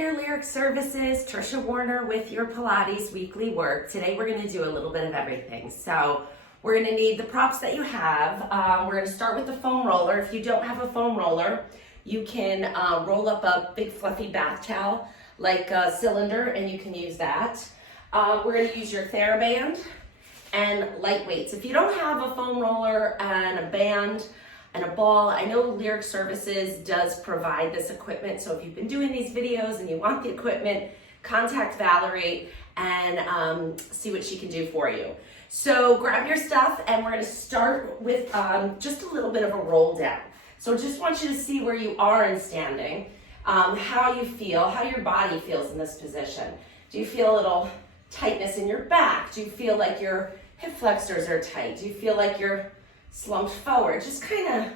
there, Lyric Services. Trisha Warner with your Pilates weekly work. Today we're going to do a little bit of everything. So we're going to need the props that you have. We're going to start with the foam roller. If you don't have a foam roller, you can roll up a big fluffy bath towel like a cylinder, and you can use that. We're going to use your TheraBand and light weights. If you don't have a foam roller and a band and a ball, I know Lyric Services does provide this equipment, so if you've been doing these videos and you want the equipment, contact Valerie and see what she can do for you. So grab your stuff, and we're going to start with just a little bit of a roll down. So just want you to see where you are in standing, how you feel, how your body feels in this position. Do you feel a little tightness in your back? Do you feel like your hip flexors are tight? Do you feel like you're slumped forward? Just kind of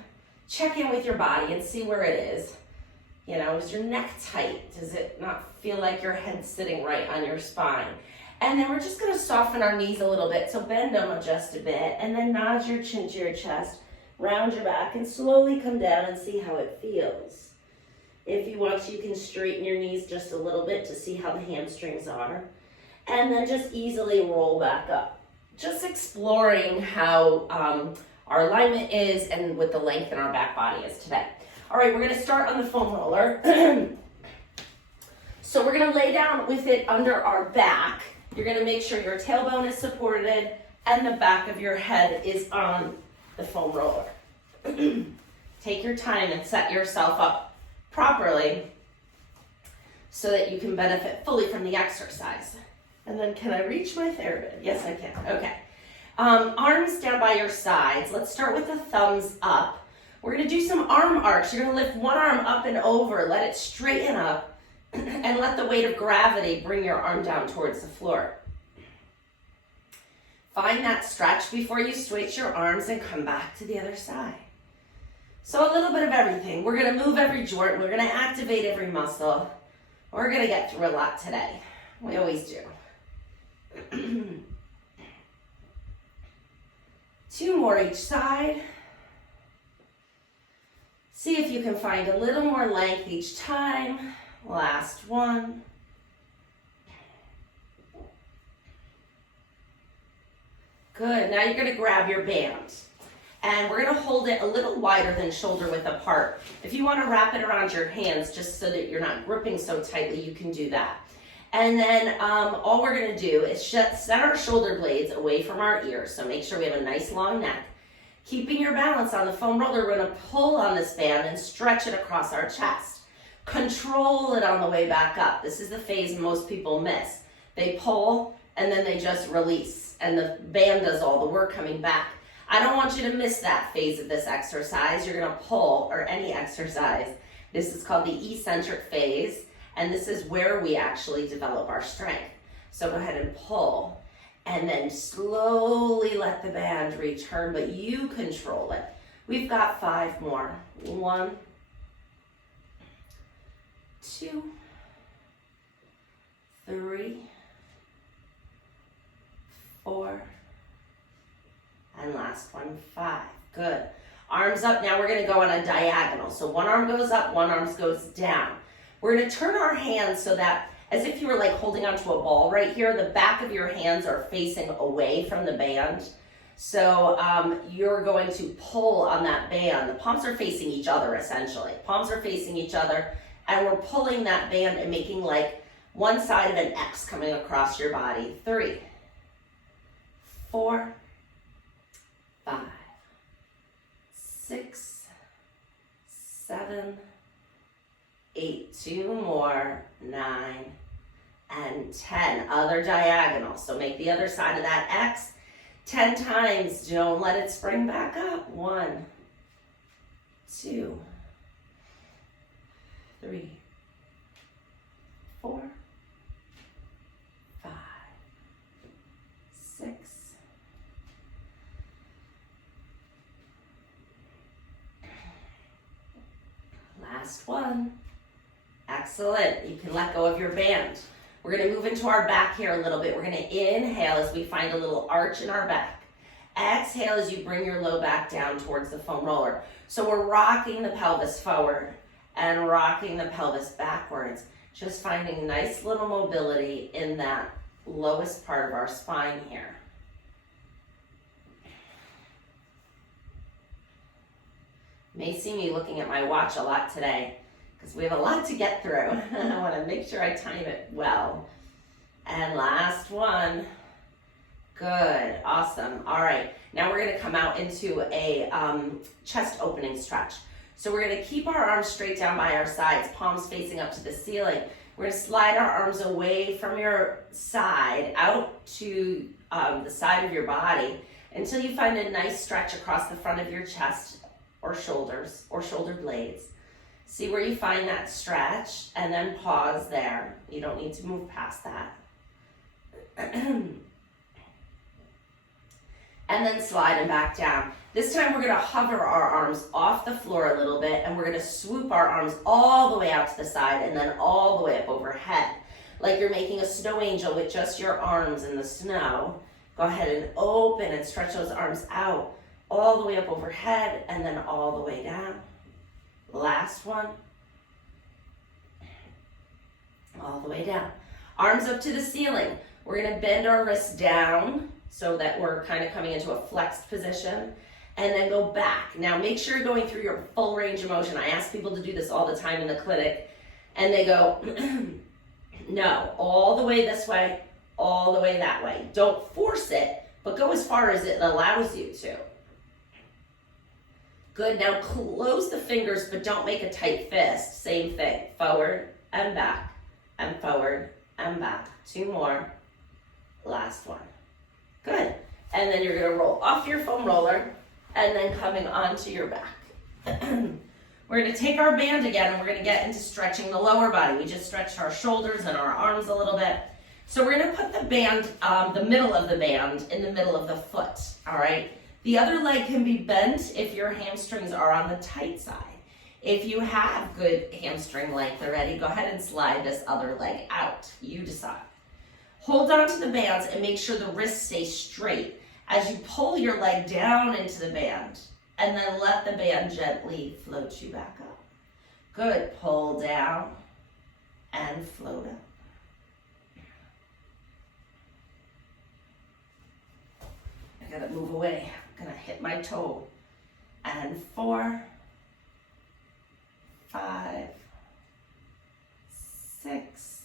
check in with your body and see where it is. You know, is your neck tight? Does it not feel like your head's sitting right on your spine? And then we're just going to soften our knees a little bit, so bend them just a bit, and then nod your chin to your chest, round your back, and slowly come down and see how it feels. If you want to, you can straighten your knees just a little bit to see how the hamstrings are, and then just easily roll back up. Just exploring how our alignment is and what the length in our back body is today. All right, we're going to start on the foam roller. So we're going to lay down with it under our back. You're going to make sure your tailbone is supported and the back of your head is on the foam roller. Take your time and set yourself up properly so that you can benefit fully from the exercise. And then can I reach my TheraBand? Yes, I can. Okay. Arms down by your sides. Let's start with the thumbs up. We're going to do some arm arcs. You're going to lift one arm up and over. Let it straighten up and let the weight of gravity bring your arm down towards the floor. Find that stretch before you switch your arms and come back to the other side. So a little bit of everything. We're going to move every joint. We're going to activate every muscle. We're going to get through a lot today. We always do. 2 more each side. See if you can find a little more length each time. Last one. Good. Now you're going to grab your band, and we're going to hold it a little wider than shoulder width apart. If you want to wrap it around your hands just so that you're not gripping so tightly, you can do that. And then all we're going to do is set our shoulder blades away from our ears. So make sure we have a nice long neck. Keeping your balance on the foam roller, we're going to pull on this band and stretch it across our chest. Control it on the way back up. This is the phase most people miss. They pull and then they just release, and the band does all the work coming back. I don't want you to miss that phase of this exercise. You're going to pull, or any exercise. This is called the eccentric phase. And this is where we actually develop our strength. So go ahead and pull, and then slowly let the band return, but you control it. We've got 5 more. 1, 2, 3, 4, and last one, 5. Good. Arms up. Now we're going to go on a diagonal. So one arm goes up, one arm goes down. We're going to turn our hands so that, as if you were like holding onto a ball right here, the back of your hands are facing away from the band. So you're going to pull on that band. The palms are facing each other, essentially. Palms are facing each other, and we're pulling that band and making like one side of an X coming across your body. 3, 4, 5, 6, 7, 8, 2 more, 9, and 10. Other diagonal. So make the other side of that X 10 times. Don't let it spring back up. 1, 2, 3, 4, 5, 6, last one. Excellent. You can let go of your band. We're going to move into our back here a little bit. We're going to inhale as we find a little arch in our back. Exhale as you bring your low back down towards the foam roller. So we're rocking the pelvis forward and rocking the pelvis backwards. Just finding nice little mobility in that lowest part of our spine here. May see me looking at my watch a lot today because we have a lot to get through. I want to make sure I time it well. And last one. Good, awesome. All right, now we're gonna come out into a chest opening stretch. So we're gonna keep our arms straight down by our sides, palms facing up to the ceiling. We're gonna slide our arms away from your side out to the side of your body until you find a nice stretch across the front of your chest or shoulders or shoulder blades. See where you find that stretch and then pause there. You don't need to move past that. And then slide them back down. This time we're gonna hover our arms off the floor a little bit and we're gonna swoop our arms all the way out to the side and then all the way up overhead. Like you're making a snow angel with just your arms in the snow. Go ahead and open and stretch those arms out all the way up overhead and then all the way down. Last one. All the way down. Arms up to the ceiling. We're gonna bend our wrists down so that we're kind of coming into a flexed position, and then go back. Now make sure you're going through your full range of motion. I ask people to do this all the time in the clinic, and they go, no, all the way this way, all the way that way. Don't force it, but go as far as it allows you to. Good, now close the fingers, but don't make a tight fist. Same thing, forward and back, and forward and back. Two more, last one. Good. And then you're gonna roll off your foam roller and then coming onto your back. We're gonna take our band again and we're gonna get into stretching the lower body. We just stretched our shoulders and our arms a little bit. So we're gonna put the band, the middle of the band in the middle of the foot, all right? The other leg can be bent if your hamstrings are on the tight side. If you have good hamstring length already, go ahead and slide this other leg out. You decide. Hold on to the bands and make sure the wrists stay straight as you pull your leg down into the band and then let the band gently float you back up. Good, pull down and float up. I gotta move away. I'm gonna hit my toe. And 4, 5, 6,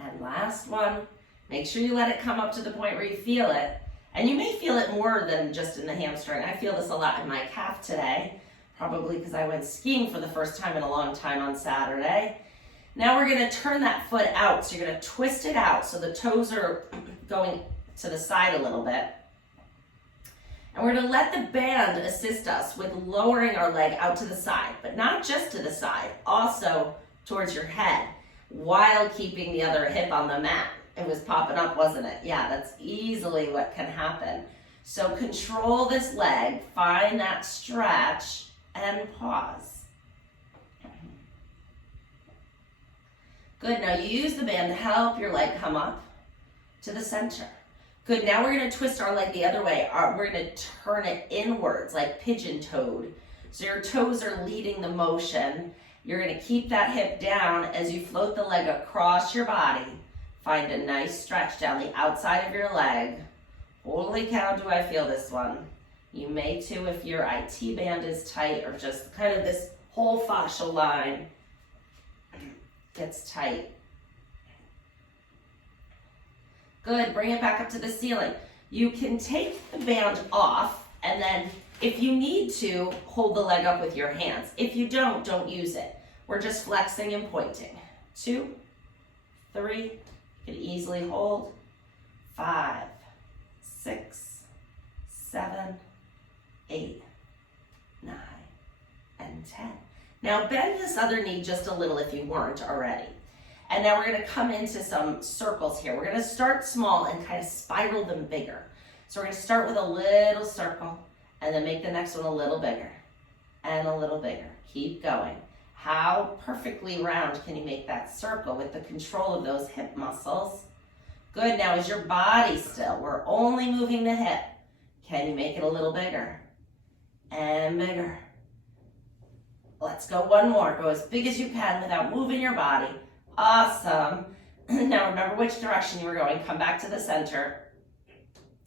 and last one. Make sure you let it come up to the point where you feel it. And you may feel it more than just in the hamstring. I feel this a lot in my calf today, probably because I went skiing for the first time in a long time on Saturday. Now we're gonna turn that foot out. So you're gonna twist it out so the toes are going to the side a little bit. And we're gonna let the band assist us with lowering our leg out to the side, but not just to the side, also towards your head, while keeping the other hip on the mat. It was popping up, wasn't it? Yeah, that's easily what can happen. So control this leg, find that stretch, and pause. Good, now you use the band to help your leg come up to the center. Good, now we're gonna twist our leg the other way. We're gonna turn it inwards, like pigeon-toed. So your toes are leading the motion. You're gonna keep that hip down as you float the leg across your body. Find a nice stretch down the outside of your leg. Holy cow, do I feel this one. You may too if your IT band is tight or just kind of this whole fascial line gets tight. Good, bring it back up to the ceiling. You can take the band off and then if you need to, hold the leg up with your hands. If you don't use it. We're just flexing and pointing. 2, 3, you can easily hold. 5, 6, 7, 8, 9, and 10. Now bend this other knee just a little if you weren't already. And now we're gonna come into some circles here. We're gonna start small and kind of spiral them bigger. So we're gonna start with a little circle and then make the next one a little bigger and a little bigger. Keep going. How perfectly round can you make that circle with the control of those hip muscles? Good, now is your body still? We're only moving the hip. Can you make it a little bigger? And bigger. Let's go one more. Go as big as you can without moving your body. Awesome. Now remember which direction you were going. Come back to the center.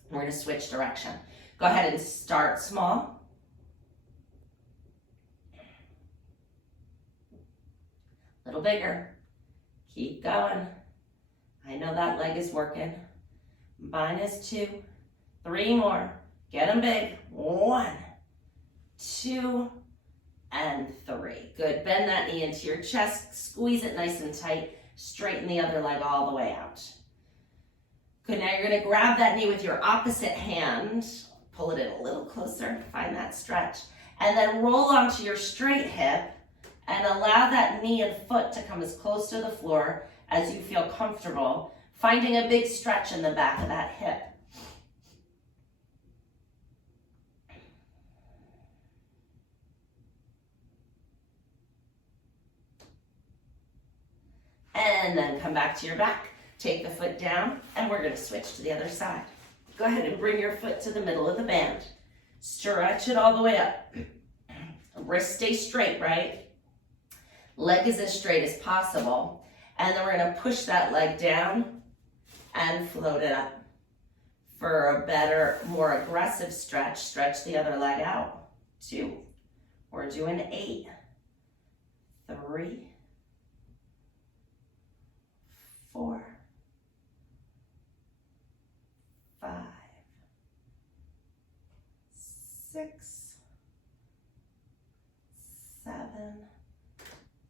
We're going to switch direction. Go ahead and start small. A little bigger. Keep going. I know that leg is working. -2. 3 more. Get them big. 1, 2, and 3. Good. Bend that knee into your chest. Squeeze it nice and tight. Straighten the other leg all the way out. Good. Now you're going to grab that knee with your opposite hand. Pull it in a little closer. Find that stretch. And then roll onto your straight hip and allow that knee and foot to come as close to the floor as you feel comfortable, finding a big stretch in the back of that hip. And then come back to your back. Take the foot down, and we're going to switch to the other side. Go ahead and bring your foot to the middle of the band. Stretch it all the way up. Wrist stay straight, right? Leg is as straight as possible. And then we're going to push that leg down and float it up. For a better, more aggressive stretch, stretch the other leg out. 2. We're doing 8. 3. 4. 5. 6. 7.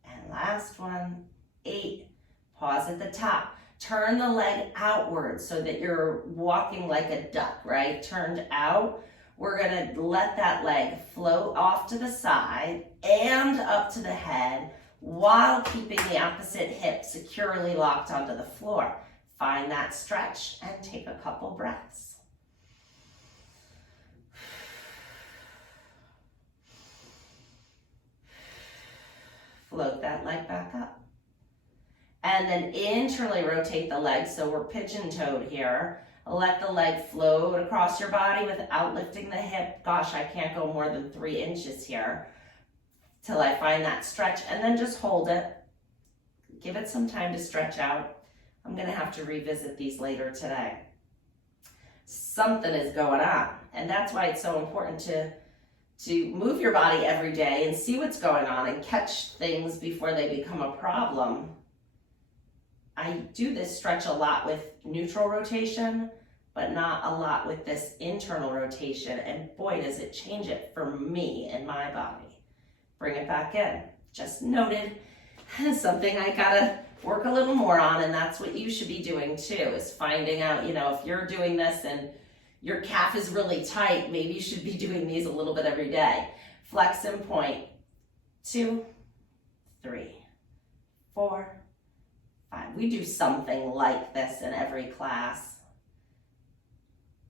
And last one, 8. Pause at the top. Turn the leg outward so that you're walking like a duck, right? Turned out. We're going to let that leg float off to the side and up to the head while keeping the opposite hip securely locked onto the floor. Find that stretch and take a couple breaths. Float that leg back up. And then internally rotate the leg, so we're pigeon-toed here. Let the leg float across your body without lifting the hip. Gosh, I can't go more than 3 inches here till I find that stretch, and then just hold it. Give it some time to stretch out. I'm gonna have to revisit these later today. Something is going on, and that's why it's so important to move your body every day and see what's going on and catch things before they become a problem. I do this stretch a lot with neutral rotation, but not a lot with this internal rotation. And boy, does it change it for me and my body. Bring it back in. Just noted. Something I gotta work a little more on, and that's what you should be doing too, is finding out, if you're doing this and your calf is really tight, maybe you should be doing these a little bit every day. Flex and point. 2, 3, 4, 5. We do something like this in every class.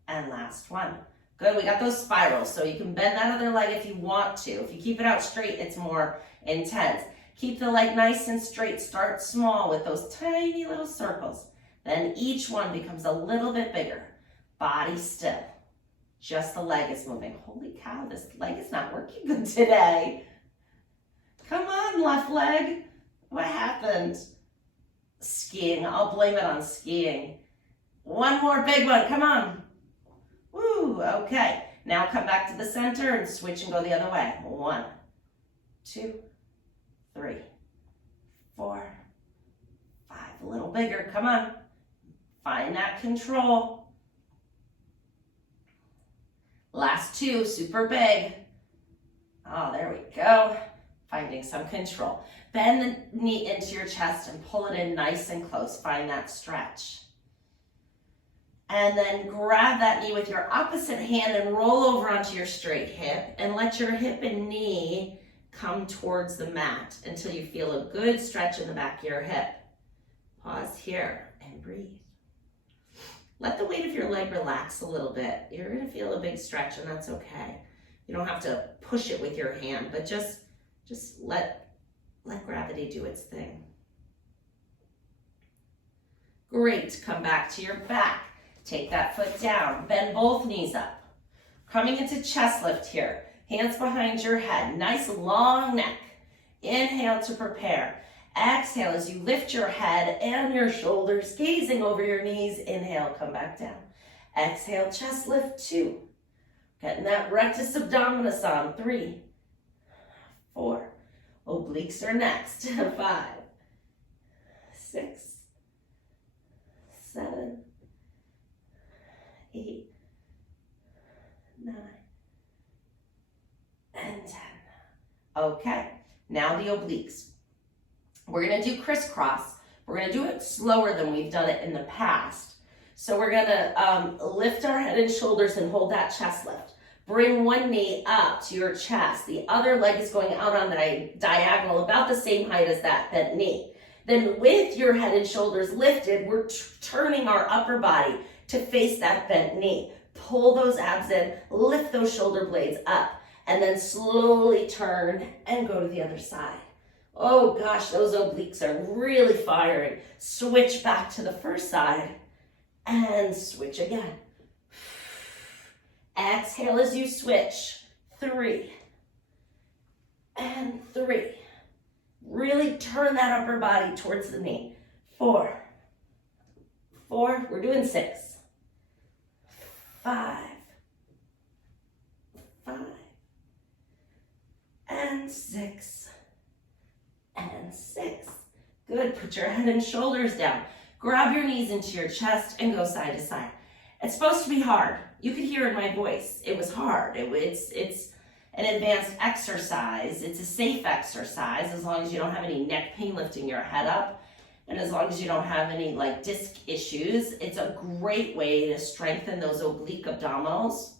And last one. Good, we got those spirals, so you can bend that other leg if you want to. If you keep it out straight, it's more intense. Keep the leg nice and straight. Start small with those tiny little circles. Then each one becomes a little bit bigger. Body still. Just the leg is moving. Holy cow, this leg is not working good today. Come on, left leg. What happened? Skiing. I'll blame it on skiing. One more big one. Come on. Woo, okay. Now come back to the center and switch and go the other way. 1, 2, 3, 4, 5. A little bigger. Come on. Find that control. Last 2, super big. Oh, there we go. Finding some control. Bend the knee into your chest and pull it in nice and close. Find that stretch. And then grab that knee with your opposite hand and roll over onto your straight hip and let your hip and knee come towards the mat until you feel a good stretch in the back of your hip. Pause here and breathe. Let the weight of your leg relax a little bit. You're going to feel a big stretch, and that's okay. You don't have to push it with your hand, but just let gravity do its thing. Great. Come back to your back. Take that foot down. Bend both knees up. Coming into chest lift here. Hands behind your head. Nice long neck. Inhale to prepare. Exhale as you lift your head and your shoulders, gazing over your knees. Inhale, come back down. Exhale, chest lift, 2. Getting that rectus abdominis on, 3, 4. Obliques are next, 5, 6, 7, 8, 9, and 10. Okay, now the obliques. We're gonna do crisscross. We're gonna do it slower than we've done it in the past. So we're gonna lift our head and shoulders and hold that chest lift. Bring one knee up to your chest. The other leg is going out on the diagonal, about the same height as that bent knee. Then with your head and shoulders lifted, we're turning our upper body to face that bent knee. Pull those abs in, lift those shoulder blades up, and then slowly turn and go to the other side. Oh gosh, those obliques are really firing. Switch back to the first side and switch again. Exhale as you switch. 3 and 3. Really turn that upper body towards the knee. 4, we're doing 6, 5, and 6, and 6. Good, put your head and shoulders down. Grab your knees into your chest and go side to side. It's supposed to be hard. You could hear in my voice, it was hard. It's an advanced exercise. It's a safe exercise as long as you don't have any neck pain lifting your head up, and as long as you don't have any like disc issues. It's a great way to strengthen those oblique abdominals.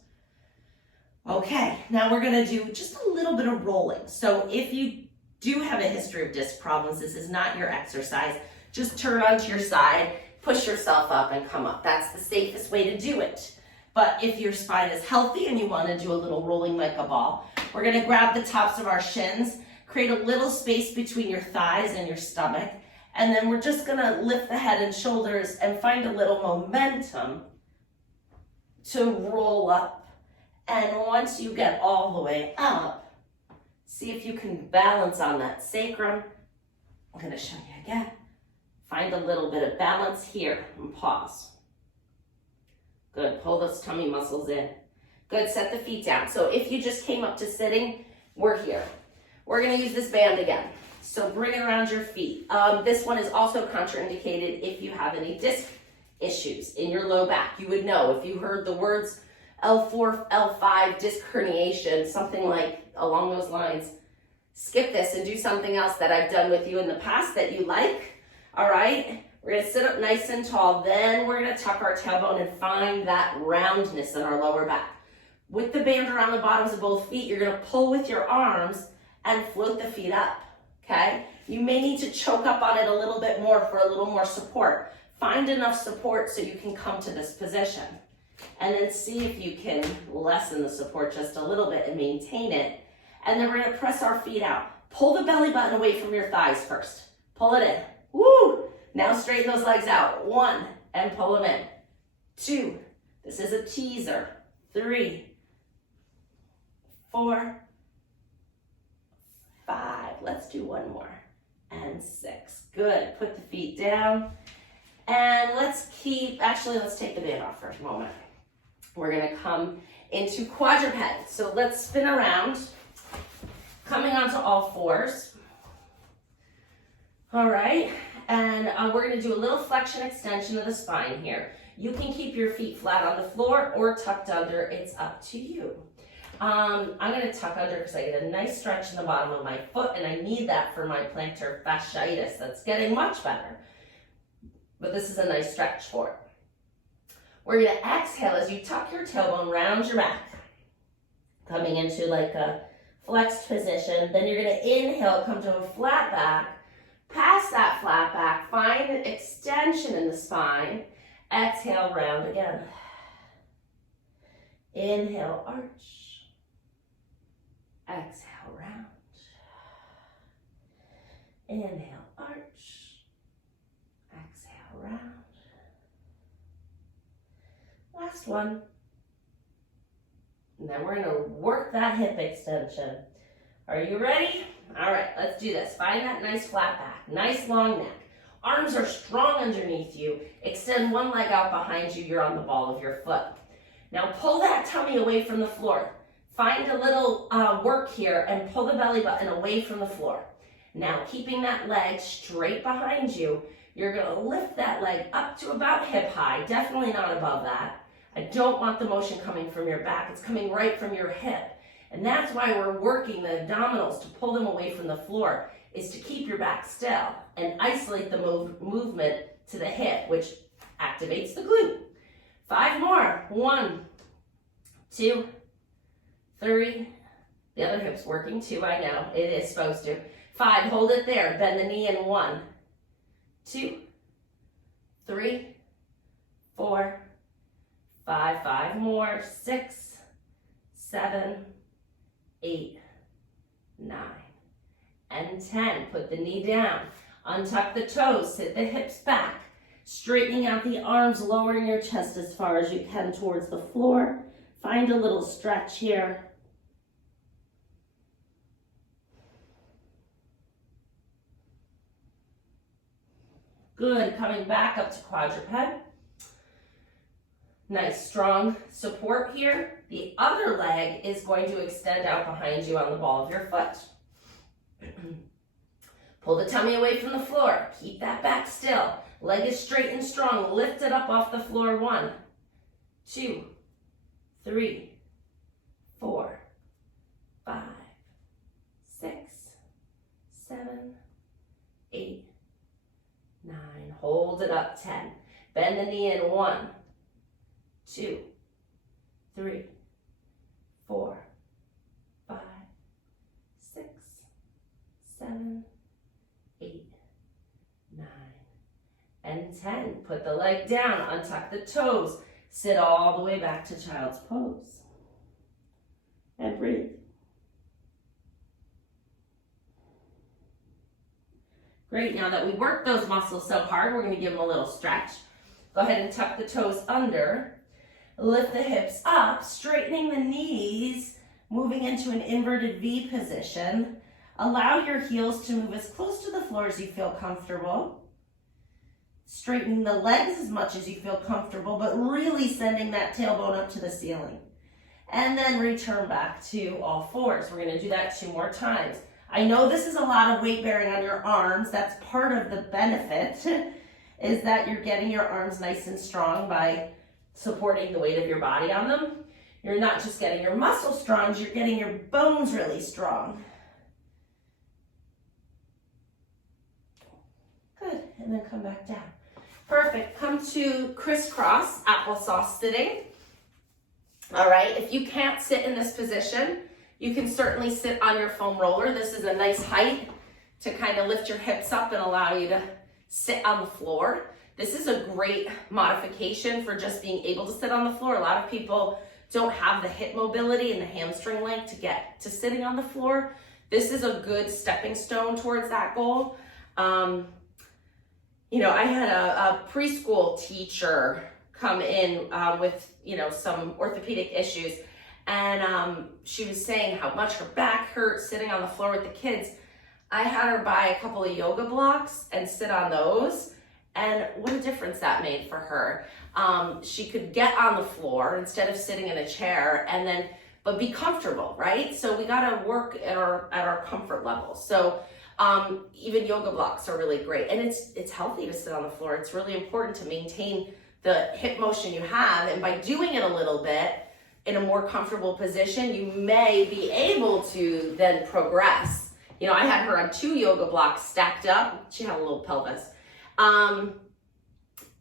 Okay, now we're gonna do just a little bit of rolling. So if you do have a history of disc problems, this is not your exercise. Just turn onto your side, push yourself up and come up. That's the safest way to do it. But if your spine is healthy and you want to do a little rolling like a ball, we're going to grab the tops of our shins, create a little space between your thighs and your stomach, and then we're just going to lift the head and shoulders and find a little momentum to roll up. And once you get all the way up, see if you can balance on that sacrum. I'm going to show you again. Find a little bit of balance here and pause. Good, pull those tummy muscles in. Good, set the feet down. So if you just came up to sitting, we're here. We're gonna use this band again. So bring it around your feet. This one is also contraindicated if you have any disc issues in your low back. You would know if you heard the words L4, L5, disc herniation, something like along those lines. Skip this and do something else that I've done with you in the past that you like. All right, we're gonna sit up nice and tall. Then we're gonna tuck our tailbone and find that roundness in our lower back. With the band around the bottoms of both feet, you're gonna pull with your arms and float the feet up, okay? You may need to choke up on it a little bit more for a little more support. Find enough support so you can come to this position. And then see if you can lessen the support just a little bit and maintain it. And then we're gonna press our feet out. Pull the belly button away from your thighs first. Pull it in. Woo! Now straighten those legs out. 1, and pull them in. 2, this is a teaser. 3, 4, 5. Let's do one more. And 6. Good. Put the feet down. And let's take the band off for a moment. We're going to come into quadruped. So let's spin around, coming onto all fours. All right, and we're going to do a little flexion extension of the spine here. You can keep your feet flat on the floor or tucked under. It's up to you. I'm going to tuck under because I get a nice stretch in the bottom of my foot, and I need that for my plantar fasciitis. That's getting much better, but this is a nice stretch for it. We're going to exhale as you tuck your tailbone round your back, coming into like a flexed position. Then you're going to inhale, come to a flat back. Pass that flat back, find an extension in the spine. Exhale, round again. Inhale, arch. Exhale, round. Inhale, arch. Exhale, round. Last one. And then we're going to work that hip extension. Are you ready? All right, let's do this. Find that nice flat back, nice long neck. Arms are strong underneath you. Extend one leg out behind you. You're on the ball of your foot. Now pull that tummy away from the floor. Find a little work here and pull the belly button away from the floor. Now keeping that leg straight behind you, you're gonna lift that leg up to about hip high, definitely not above that. I don't want the motion coming from your back, it's coming right from your hip. And that's why we're working the abdominals to pull them away from the floor, is to keep your back still and isolate the movement to the hip, which activates the glute. 5 more. 1, 2, 3. The other hip's working too, I know. It is supposed to. 5, hold it there. Bend the knee in 1, 2, 3, 4, 5. 5 more. 6, 7, 8, 9, and 10. Put the knee down. Untuck the toes. Sit the hips back. Straightening out the arms, lowering your chest as far as you can towards the floor. Find a little stretch here. Good, coming back up to quadruped. Nice strong support here. The other leg is going to extend out behind you on the ball of your foot. Pull the tummy away from the floor. Keep that back still. Leg is straight and strong. Lift it up off the floor. 1, 2, 3, 4, 5, 6, 7, 8, 9. Hold it up. 10. Bend the knee in. 1, 2, 3, 4, 5, 6, 7, 8, 9, and 10. Put the leg down, untuck the toes, sit all the way back to child's pose. And breathe. Great, now that we worked those muscles so hard, we're gonna give them a little stretch. Go ahead and tuck the toes under, lift the hips up, straightening the knees, moving into an inverted V position. Allow your heels to move as close to the floor as you feel comfortable. Straightening the legs as much as you feel comfortable, but really sending that tailbone up to the ceiling. And then return back to all fours. We're gonna do that 2 more times. I know this is a lot of weight bearing on your arms. That's part of the benefit, is that you're getting your arms nice and strong by supporting the weight of your body on them. You're not just getting your muscles strong, you're getting your bones really strong. Good, and then come back down. Perfect, come to crisscross applesauce sitting. All right, if you can't sit in this position, you can certainly sit on your foam roller. This is a nice height to kind of lift your hips up and allow you to sit on the floor. This is a great modification for just being able to sit on the floor. A lot of people don't have the hip mobility and the hamstring length to get to sitting on the floor. This is a good stepping stone towards that goal. I had a preschool teacher come in with, some orthopedic issues. And she was saying how much her back hurt sitting on the floor with the kids. I had her buy a couple of yoga blocks and sit on those. And what a difference that made for her. She could get on the floor instead of sitting in a chair but be comfortable, right? So we gotta work at our comfort level. So even yoga blocks are really great. And it's healthy to sit on the floor. It's really important to maintain the hip motion you have. And by doing it a little bit in a more comfortable position, you may be able to then progress. I had her on 2 yoga blocks stacked up. She had a little pelvis.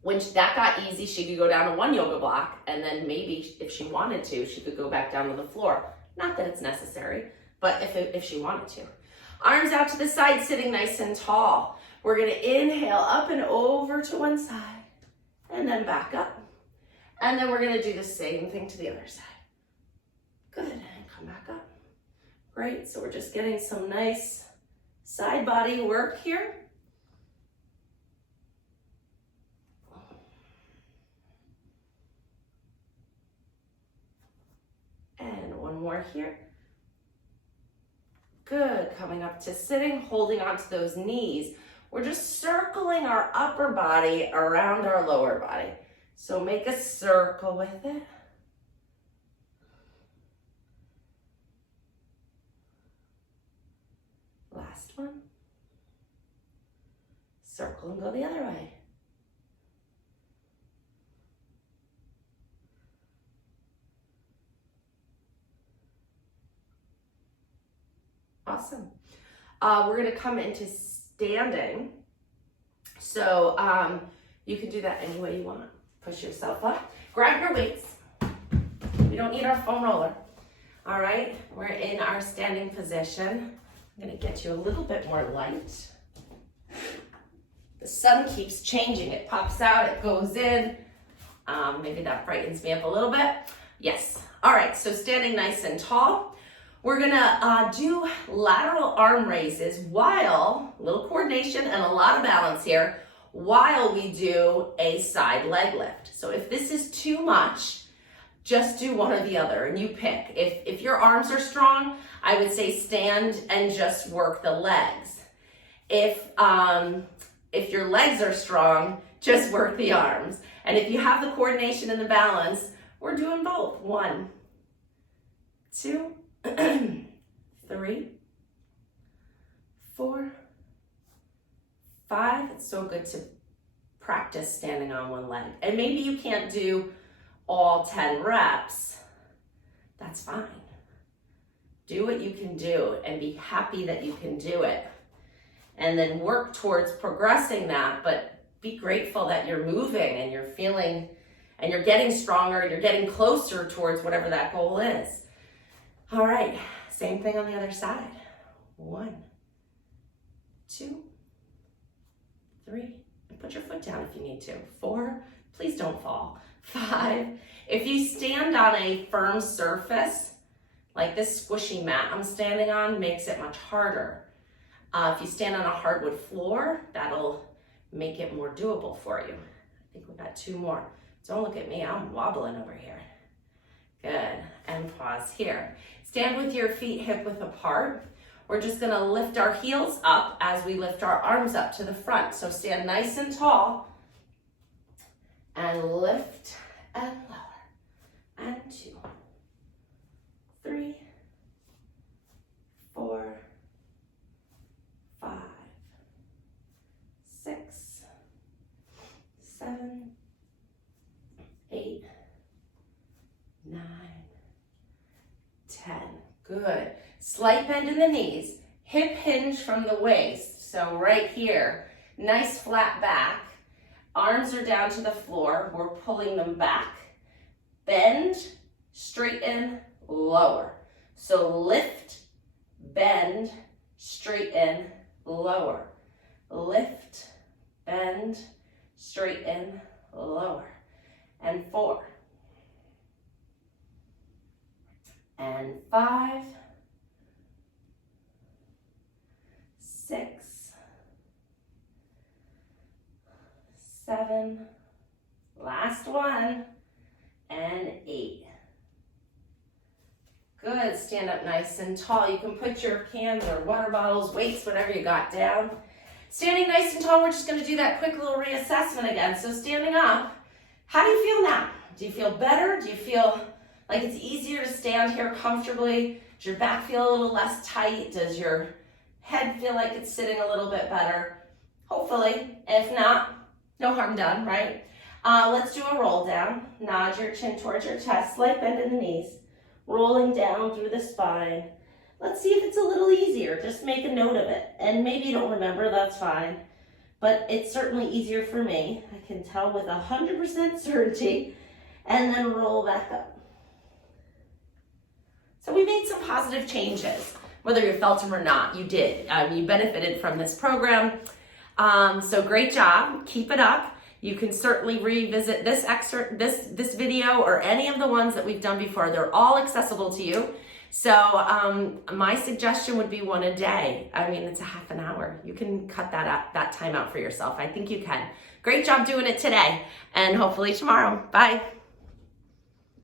When that got easy, she could go down to 1 yoga block, and then maybe if she wanted to, she could go back down to the floor. Not that it's necessary, but if she wanted to. Arms out to the side, sitting nice and tall. We're gonna inhale up and over to one side, and then back up. And then we're gonna do the same thing to the other side. Good, and come back up. Great, so we're just getting some nice side body work here. And one more here. Good, coming up to sitting, holding onto those knees. We're just circling our upper body around our lower body. So make a circle with it. Last one. Circle and go the other way. Awesome. We're going to come into standing. So you can do that any way you want. Push yourself up. Grab your weights. We don't need our foam roller. All right, we're in our standing position. I'm going to get you a little bit more light. The sun keeps changing. It pops out, it goes in. Maybe that brightens me up a little bit. Yes. All right, so standing nice and tall. We're gonna do lateral arm raises while, a little coordination and a lot of balance here, while we do a side leg lift. So if this is too much, just do one or the other and you pick. If your arms are strong, I would say stand and just work the legs. If your legs are strong, just work the arms. And if you have the coordination and the balance, we're doing both. 1, 2, 3, 4, 5. It's so good to practice standing on one leg. And maybe you can't do all 10 reps. That's fine. Do what you can do and be happy that you can do it. And then work towards progressing that, but be grateful that you're moving and you're feeling and you're getting stronger and you're getting closer towards whatever that goal is. All right, same thing on the other side. 1, 2, 3, and put your foot down if you need to. 4, please don't fall. 5, if you stand on a firm surface, like this squishy mat I'm standing on makes it much harder. If you stand on a hardwood floor, that'll make it more doable for you. I think we got 2 more. Don't look at me, I'm wobbling over here. Good, and pause here. Stand with your feet hip width apart. We're just gonna lift our heels up as we lift our arms up to the front. So stand nice and tall and lift and lower. And 2, 3, 4, 5, 6, 7, 8, 9, 10. Good. Slight bend in the knees. Hip hinge from the waist. So right here, nice flat back. Arms are down to the floor. We're pulling them back. Bend, straighten, lower. So lift, bend, straighten, lower. Lift, bend, straighten, lower. And 4. And 5, 6, 7, last one, and 8. Good, stand up nice and tall. You can put your cans or water bottles, weights, whatever you got down. Standing nice and tall, we're just gonna do that quick little reassessment again. So standing up, how do you feel now? Do you feel better? Do you feel like it's easier to stand here comfortably? Does your back feel a little less tight? Does your head feel like it's sitting a little bit better? Hopefully. If not, no harm done, right? Let's do a roll down. Nod your chin towards your chest, slight bend in the knees, rolling down through the spine. Let's see if it's a little easier. Just make a note of it. And maybe you don't remember, that's fine. But it's certainly easier for me. I can tell with 100% certainty. And then roll back up. So we made some positive changes. Whether you felt them or not, you did. You benefited from this program. So great job. Keep it up. You can certainly revisit this excerpt, this video, or any of the ones that we've done before. They're all accessible to you. So my suggestion would be 1 a day. I mean, it's a half an hour. You can cut that time out for yourself. I think you can. Great job doing it today, and hopefully tomorrow. Bye.